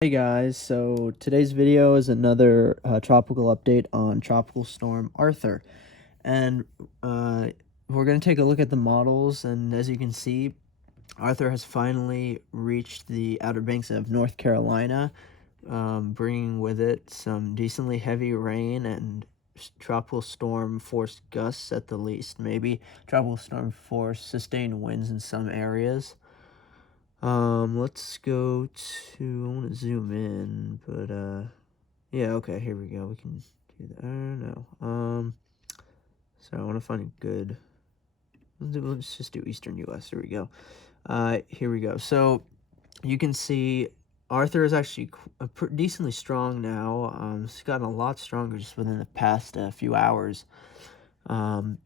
Hey guys, so today's video is another tropical update on Tropical Storm Arthur. And we're going to take a look at the models, and as you can see, Arthur has finally reached the Outer Banks of North Carolina, bringing with it some decently heavy rain and tropical storm force gusts at the least. Maybe tropical storm force sustained winds in some areas. Let's go to, I want to zoom in, but, yeah, okay, here we go, we can do that, I don't know, so I want to find a good, let's just do Eastern U.S., here we go, here we go, so, you can see, Arthur is actually decently strong now, it's gotten a lot stronger just within the past, few hours, and,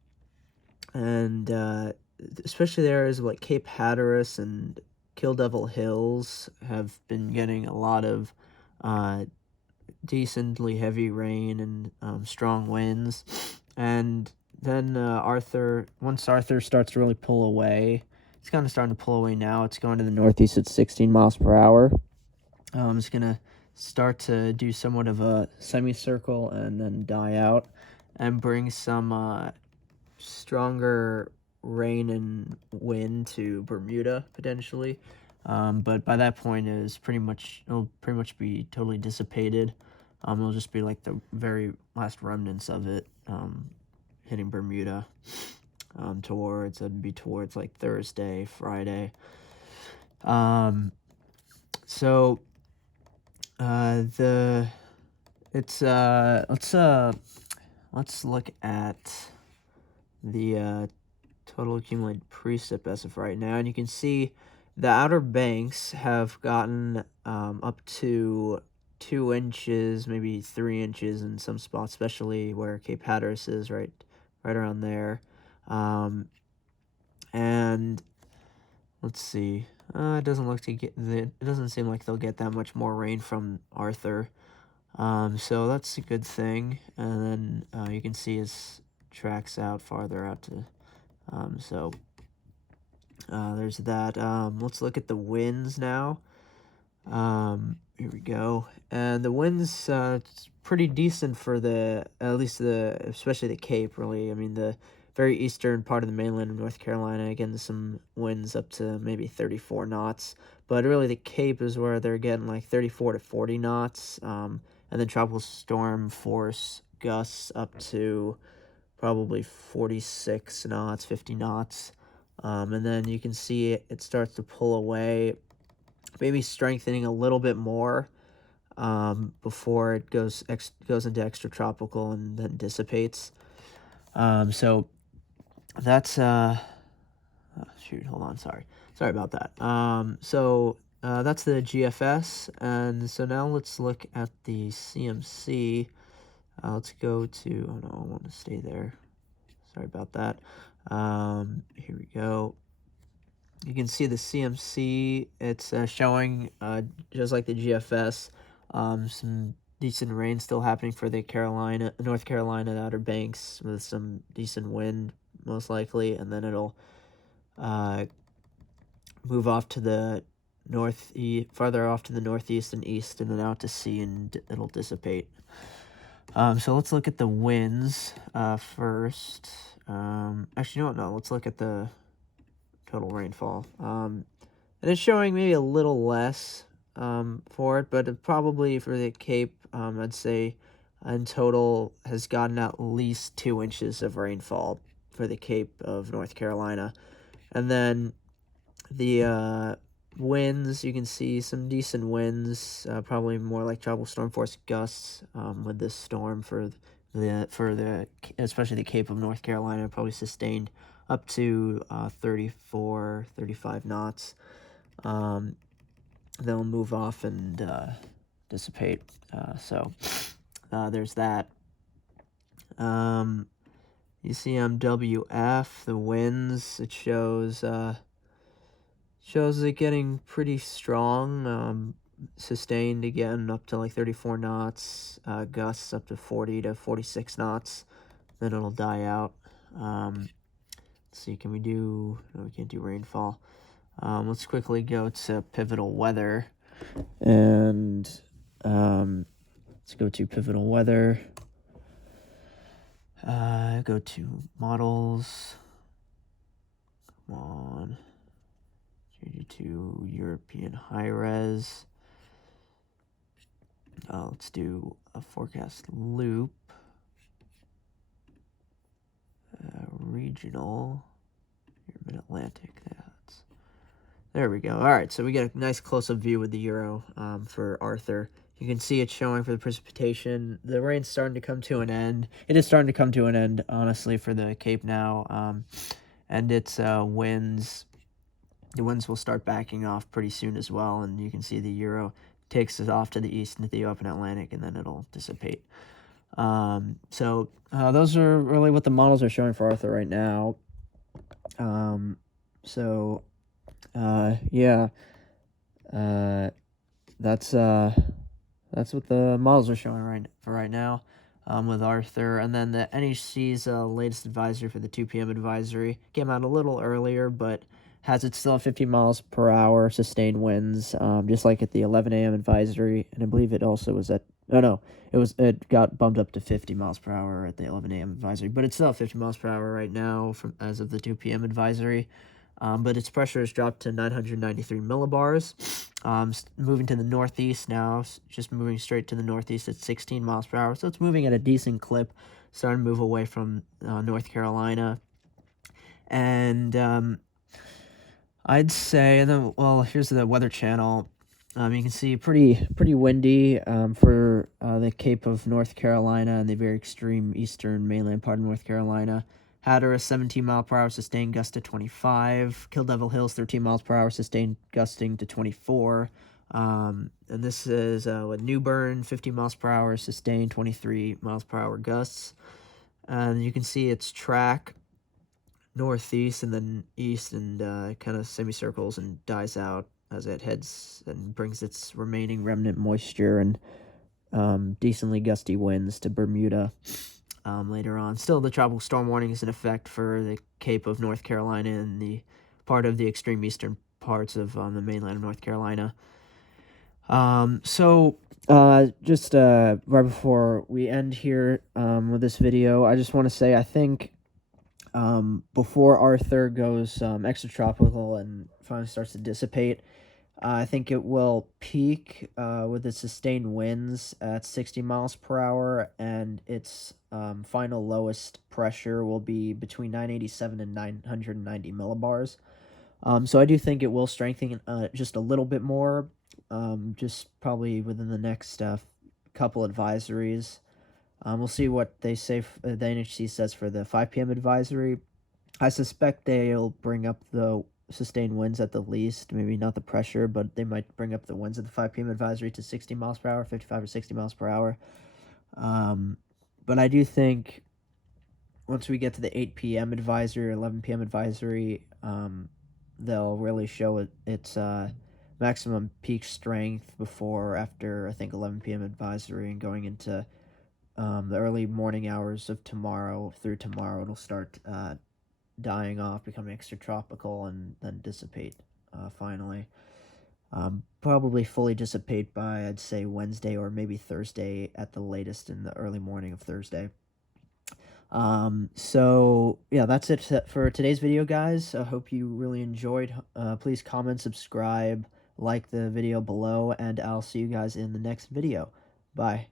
especially the areas like Cape Hatteras and Kill Devil Hills have been getting a lot of decently heavy rain and strong winds. And then once Arthur starts to really pull away, it's kind of starting to pull away now. It's going to the northeast at 16 miles per hour. It's going to start to do somewhat of a semicircle and then die out and bring some stronger rain and wind to Bermuda potentially, but by that point it'll pretty much be totally dissipated. It'll just be like the very last remnants of it hitting Bermuda. It'd be towards like Thursday, Friday. So let's look at the total accumulated precip as of right now, and you can see the Outer Banks have gotten up to 2 inches, maybe 3 inches in some spots, especially where Cape Hatteras is, right around there. And let's see, it doesn't seem like they'll get that much more rain from Arthur. So that's a good thing. And then you can see his tracks out farther out to there's that. Let's look at the winds now. Here we go. And the winds, it's pretty decent for especially the Cape, really. I mean, the very eastern part of the mainland of North Carolina, again, some winds up to maybe 34 knots. But really, the Cape is where they're getting like 34 to 40 knots. And then tropical storm force gusts up to probably 46 knots, 50 knots. And then you can see it starts to pull away, maybe strengthening a little bit more before it goes into extratropical and then dissipates. So that's shoot, hold on, sorry about that. So that's the GFS, and so now let's look at the CMC. Let's go to, oh no, I want to stay there. Sorry about that. Here we go. You can see the CMC. It's showing, just like the GFS, some decent rain still happening for the North Carolina Outer Banks with some decent wind, most likely, and then it'll move off to the farther off to the northeast and east, and then out to sea, and it'll dissipate. So let's look at the winds first. Actually, you know what? No, let's look at the total rainfall. And it's showing maybe a little less for it, but probably for the Cape, I'd say in total has gotten at least 2 inches of rainfall for the Cape of North Carolina. And then the winds, you can see some decent winds, probably more like tropical storm force gusts with this storm for especially the Cape of North Carolina, probably sustained up to 34, 35 knots. They'll move off and dissipate. So there's that. You see on WF, the winds, it shows it getting pretty strong, sustained again up to like 34 knots, gusts up to 40 to 46 knots, then it'll die out. Let's see, can we do, no, we can't do rainfall. Let's quickly go to pivotal weather. And let's go to pivotal weather. Go to models. Come on. Change it to European high res. Let's do a forecast loop. Regional. Mid-Atlantic. There we go. All right, so we get a nice close-up view with the Euro for Arthur. You can see it showing for the precipitation. The rain's starting to come to an end. It is starting to come to an end, honestly, for the Cape now. And its winds, the winds will start backing off pretty soon as well. And you can see the Euro takes us off to the east into the open Atlantic, and then it'll dissipate. So those are really what the models are showing for Arthur right now. Yeah, that's what the models are showing right now, with Arthur. And then the NHC's latest advisory for the 2 p.m. advisory came out a little earlier, but has it still at 50 miles per hour sustained winds, just like at the 11 a.m. advisory. And I believe it also was at, oh no, it got bumped up to 50 miles per hour at the 11 a.m. advisory, but it's still at 50 miles per hour right now as of the 2 p.m. advisory. But its pressure has dropped to 993 millibars. Moving to the northeast now, just moving straight to the northeast at 16 miles per hour. So it's moving at a decent clip, starting to move away from North Carolina. And I'd say, and then, well, here's the Weather Channel. You can see pretty windy for the Cape of North Carolina and the very extreme eastern mainland part of North Carolina. Hatteras 17 mile per hour sustained gust to 25. Kill Devil Hills 13 miles per hour sustained gusting to 24. And this is with Newbern 15 miles per hour sustained 23 miles per hour gusts. And you can see its track northeast and then east, and kind of semicircles and dies out as it heads and brings its remaining remnant moisture and decently gusty winds to Bermuda later on. Still, the tropical storm warning is in effect for the Cape of North Carolina and the part of the extreme eastern parts of the mainland of North Carolina. Just right before we end here with this video, I just want to say I think before Arthur goes extratropical and finally starts to dissipate, I think it will peak with its sustained winds at 60 miles per hour, and its final lowest pressure will be between 987 and 990 millibars. So I do think it will strengthen just a little bit more, just probably within the next couple advisories. We'll see what they say. The NHC says for the 5 p.m. advisory. I suspect they'll bring up the sustained winds at the least, maybe not the pressure, but they might bring up the winds at the 5 p.m. advisory to 60 miles per hour, 55 or 60 miles per hour. But I do think once we get to the 8 p.m. advisory or 11 p.m. advisory, they'll really show its maximum peak strength before or after, I think, 11 p.m. advisory, and going into the early morning hours of tomorrow. Through tomorrow, it'll start dying off, becoming extratropical, and then dissipate finally. Probably fully dissipate by, I'd say, Wednesday or maybe Thursday at the latest, in the early morning of Thursday. So yeah, that's it for today's video, guys. I hope you really enjoyed. Please comment, subscribe, like the video below, and I'll see you guys in the next video. Bye.